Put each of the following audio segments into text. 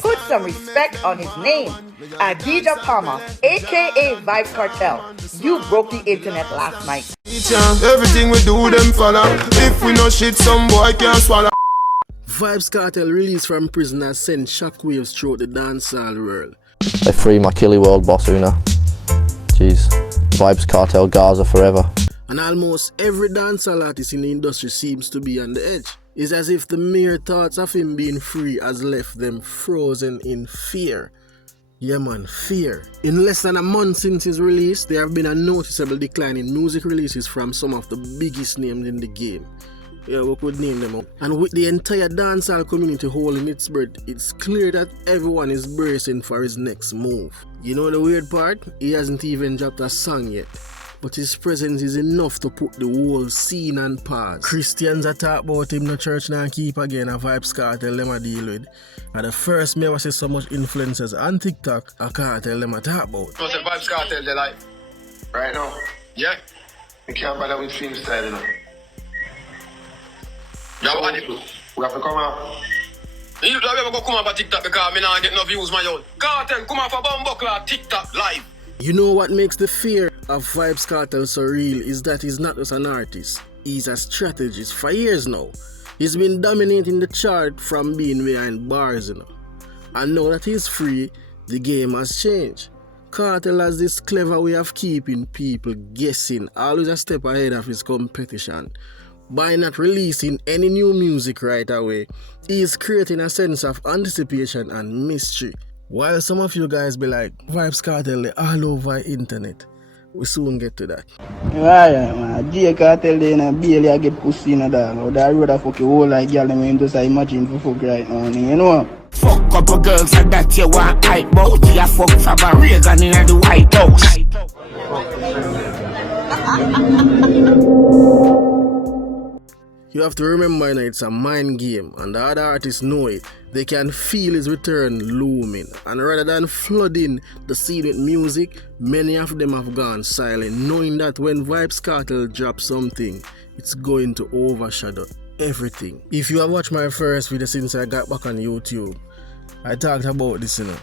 Put some respect on his name. Adija Palmer, aka Vybz Kartel. You broke the internet last night. Everything we do, them follow. If we no shit, some boy can't swallow. Vybz Kartel released from prison has sent shockwaves throughout the dancehall world. They free my Killy World boss Una. Jeez. Vybz Kartel Gaza forever. And almost every dancehall artist in the industry seems to be on the edge. It's as if the mere thoughts of him being free has left them frozen in fear. Yeah man, fear. In less than a month since his release, there have been a noticeable decline in music releases from some of the biggest names in the game. Yeah, we could name them up. And with the entire dancehall community holding its breath, it's clear that everyone is bracing for his next move. You know the weird part? He hasn't even dropped a song yet. But his presence is enough to put the whole scene on pause. Christians that talk about him no church now keep again a Vybz Kartel them a deal with. And the first me ever see so much influencers on TikTok a Kartel them a talk about. So the Vybz Kartel they like right now. Yeah. We can't bother with film style, you know. Yeah, what do? We have to come out. You don't ever go come out for TikTok because I don't get no views my own. Kartel come out for Bumbuckler TikTok live. You know what makes the fear of Vybz Kartel so real is that he's not just an artist, he's a strategist for years now. He's been dominating the chart from being behind bars, you know. And now that he's free, the game has changed. Kartel has this clever way of keeping people guessing, always a step ahead of his competition. By not releasing any new music right away, he is creating a sense of anticipation and mystery. While some of you guys be like, Vybz Kartel they all over internet, we soon get to that. Alright man, J Kartel they na barely I get pussy in a dog. Or that road I fuck you whole like girl them just imagine for fuck right now, you know? Fuck couple girls and that you want hype bout. You fuck from a Reagan in the White House. You have to remember you know, it's a mind game and the other artists know it. They can feel his return looming, and rather than flooding the scene with music, many of them have gone silent, knowing that when Vybz Kartel drops something, it's going to overshadow everything. If you have watched my first video since I got back on YouTube, I talked about this, you know.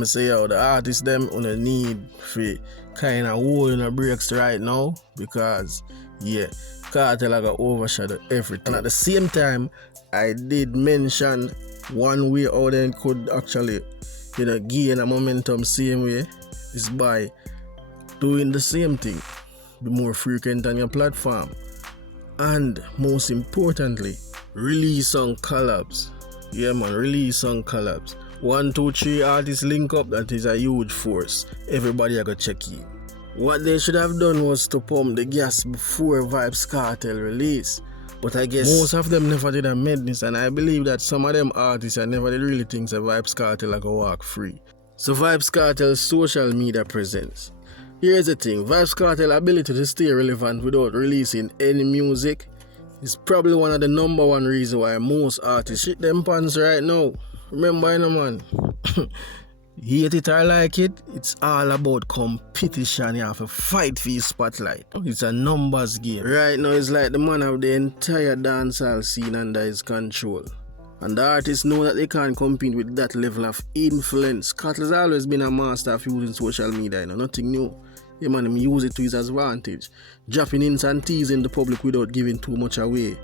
I say, yo, the artists them on a need for kind of holding the breaks right now because, yeah, Kartel got overshadow everything. And at the same time, I did mention one way how they could actually, you know, gain a momentum same way is by doing the same thing. Be more frequent on your platform. And most importantly, release some collabs. Yeah man, release some collabs. 1, 2, 3 artists link up, that is a huge force. Everybody I go check in. What they should have done was to pump the gas before Vybz Kartel release. But I guess most of them never did a madness, and I believe that some of them artists I never did really think that Vybz Kartel go walk free. So Vybz Kartel's social media presence. Here's the thing, Vybz Kartel's ability to stay relevant without releasing any music is probably one of the #1 reasons why most artists shit them pants right now. Remember, you know, man. Hate it or like it, it's all about competition. You have to fight for your spotlight. It's a numbers game. Right now, it's like the man of the entire dancehall scene under his control. And the artists know that they can't compete with that level of influence. Kartel's always been a master of using social media, you know, nothing new. Yeah man, him use it to his advantage. Dropping hints and teasing the public without giving too much away.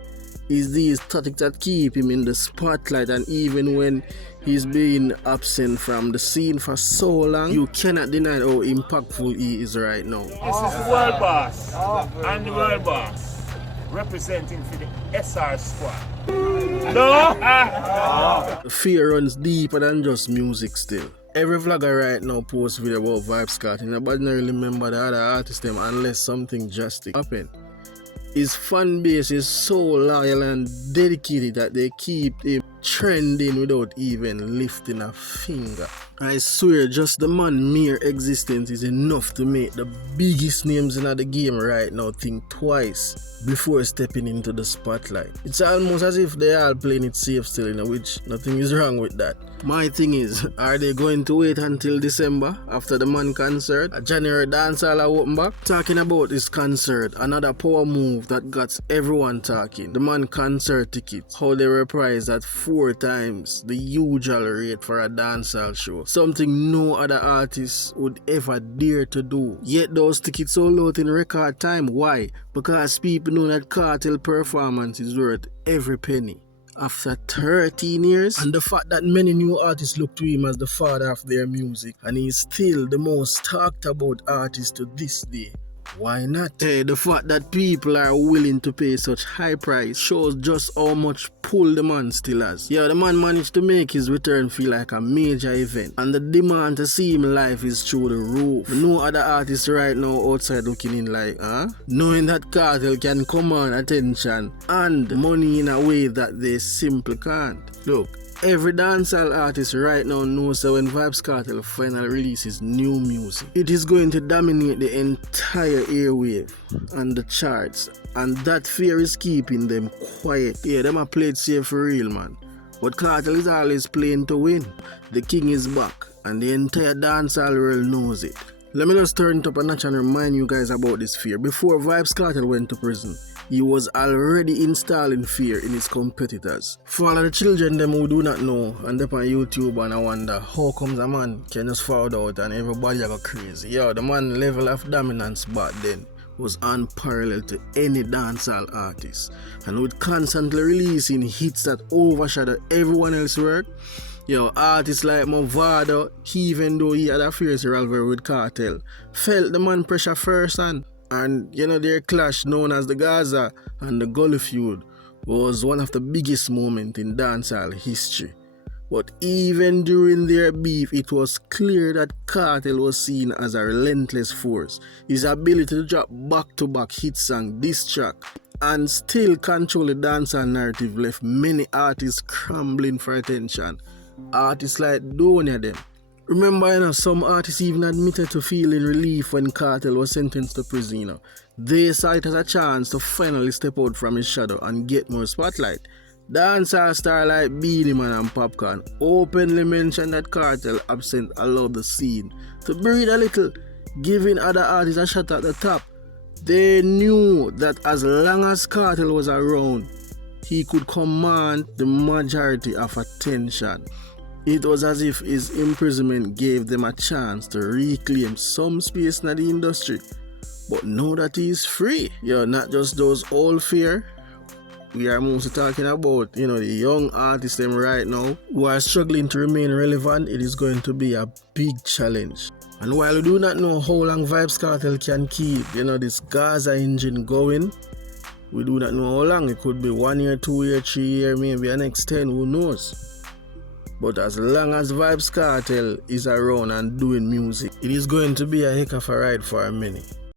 It's these tactics that keep him in the spotlight, and even when he's been absent from the scene for so long, you cannot deny how impactful he is right now. This is the world boss and the world boss representing for the SR squad. No? Fear runs deeper than just music still. Every vlogger right now posts video about Vybz Kartel. Nobody really remember the other artists them unless something drastic happen. His fan base is so loyal and dedicated that they keep him trending without even lifting a finger. I swear, just the man's mere existence is enough to make the biggest names in the game right now think twice before stepping into the spotlight. It's almost as if they are playing it safe still, you know, which nothing is wrong with that. My thing is, are they going to wait until December after the man concert? A January dancehall open back? Talking about this concert, another power move that got everyone talking. The man concert tickets, how they were priced at 4 times the usual rate for a dancehall show, something no other artist would ever dare to do. Yet those tickets sold out in record time. Why? Because people know that Kartel performance is worth every penny. After 13 years, and the fact that many new artists look to him as the father of their music, and he's still the most talked about artist to this day. Why not? The fact that people are willing to pay such high price shows just how much pull the man still has. Yeah, the man managed to make his return feel like a major event, and the demand to see him live is through the roof. No other artist right now outside looking in like, knowing that Kartel can command attention and money in a way that they simply can't. Look, every dancehall artist right now knows that when Vybz Kartel finally releases new music, it is going to dominate the entire airwave and the charts, and that fear is keeping them quiet. Yeah, them are played safe for real, man. But Kartel is always playing to win. The king is back, and the entire dancehall world knows it. Let me just turn it up a notch and remind you guys about this fear. Before Vybz Kartel went to prison, he was already installing fear in his competitors. For all of the children them who do not know and up on YouTube and I wonder how comes a man can just fall out and everybody go crazy. Yo, the man level of dominance back then was unparalleled to any dancehall artist, and with constantly releasing hits that overshadow everyone else's work. Yo, artists like Mlard, even though he had a fierce rivalry with Kartel, felt the man pressure first hand. And you know, their clash known as the Gaza and the Gully feud was one of the biggest moments in dancehall history. But even during their beef, it was clear that Kartel was seen as a relentless force. His ability to drop back-to-back hit song, diss track, and still control the dancehall narrative left many artists scrambling for attention. Artists like Donia them. Remember, you know, some artists even admitted to feeling relief when Kartel was sentenced to prison. You know. They saw it as a chance to finally step out from his shadow and get more spotlight. Dancehall star like Beenie Man and Popcorn openly mentioned that Kartel absent allowed the scene to breathe a little, giving other artists a shot at the top. They knew that as long as Kartel was around, he could command the majority of attention. It was as if his imprisonment gave them a chance to reclaim some space in the industry. But now that he is free, not just those old fear. We are mostly talking about, the young artists them right now who are struggling to remain relevant. It is going to be a big challenge. And while we do not know how long Vybz Kartel can keep, this Gaza engine going, we do not know how long. It could be 1 year, 2 year, 3 year, maybe the next 10, who knows? But as long as Vybz Kartel is around and doing music, it is going to be a heck of a ride for many.